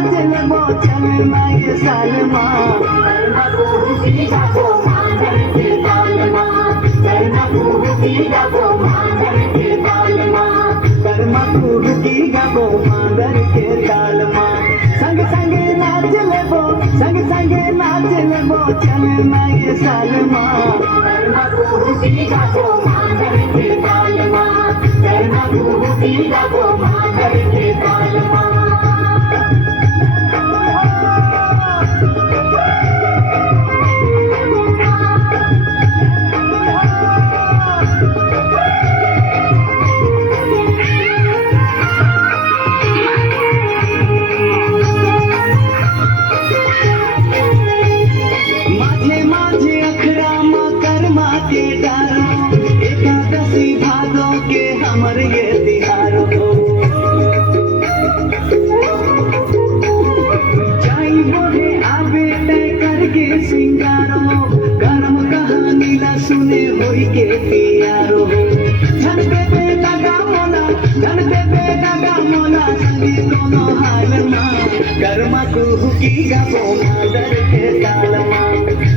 नाच लेबो चलना ये साल माँ कर्मा कुहुकी गाबो मादर के ताल माँ कर्मा कुहुकी गाबो मादर के ताल माँ कर्मा कुहुकी गाबो मादर के ताल माँ संग संग नाच लेबो चलना ये साल माँ कर्मा कुहुकी गाबो मादर के ताल माँ कर्मा कुहुकी गाबो मादर के ताल माँ एकादशी भादो के हमर ये तिहार हो जाई बोले आवे तय करके सिंगारो गरम कहानी ला सुने होई के तियारो झन पे लगा मोला संगी दोनों हाल माँ कर्मा कुहुकी गाबो मादर के ताल माँ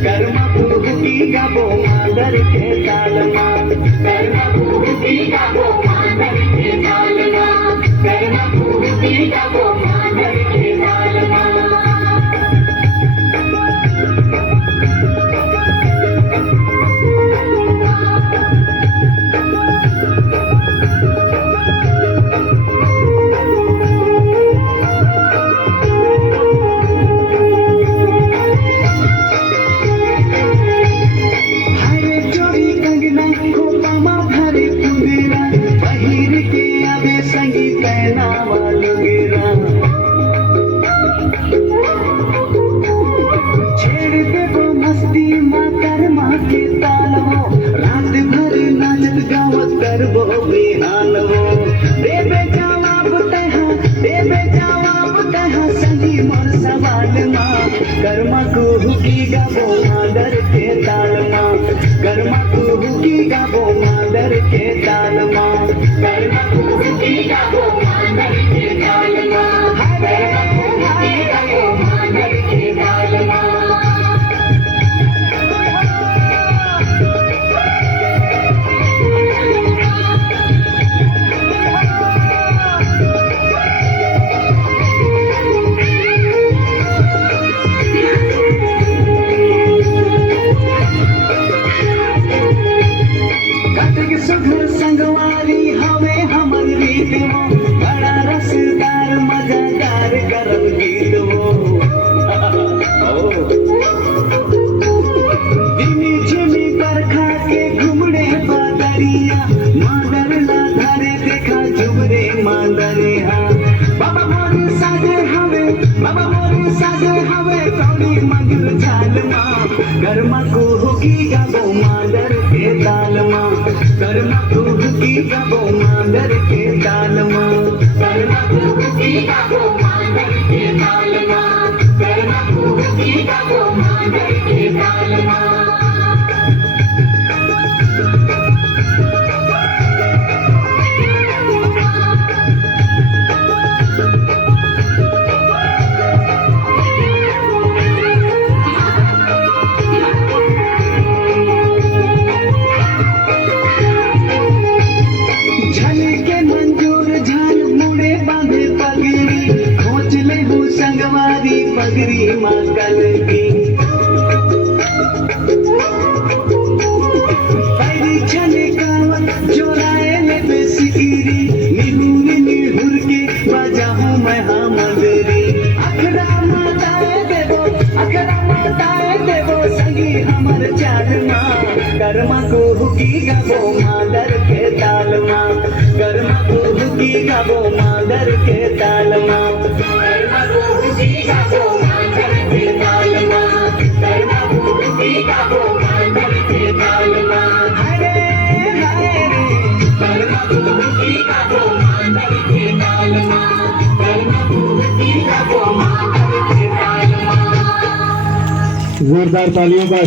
कर्मा कुहुकी गाबो मादर के ताल माँ कर्मा कुहुकी गाबो मादर के ताल माँ कर्मा कुहुकी गाबो मादर के ताल माँ संगी पहना वालुगेरा छेड़ देबो मस्ती माँ कर्मा के ताल हो रात भर नाचत गावत करबो बिहान हो देबे जवाब तहा संगी मोर सवाल माँ कर्मा कुहुकी गाबो मादर के ताल माँ कर्मा कुहुकी गाबो मादर के ताल माँ कर्मा कुहुकी गाबो मादर के ताल माँ कर्मा कुहुकी गाबो मादर के ताल माँ सुघर संगवारी हमें हमर रीत वो बड़ा रसदार मजेदार करम गीत वो दिनी झिमी बरखा के घुमड़े बादरिया मादर ला धरे देखा झुमरे मादरे हाँ बाबा मोर साजे हवे कौड़ी मंगल झाल माँ कर्मा कुहुकी गाबो मादर के ताल माँ कर्मा कुहुकी गाबो मादर के ताल माँ कर्मा कुहुकी गाबो मादर के ताल माँ कर्मा कुहुकी गाबो मादर के ताल माँ संगवारी पगरी माकल की पैरी छने कावत जोराए ले बेसिरी निहुर के बजाहूँ मैं हाँ मगरी अखरा माताए देवो संगी हमर चाल माँ कर्मा कुहुकी गाबो मादर के ताल माँ कर्मा कुहुकी गाबो मादर के ताल माँ कर्मा कुहुकी गाबो मादर के ताल माँ कर्मा कुहुकी गाबो मादर के ताल माँ हरे कर्मा कुहुकी गाबो मादर के ताल माँ कर्मा कुहुकी गाबो मादर के ताल माँ। जोरदार तालियों का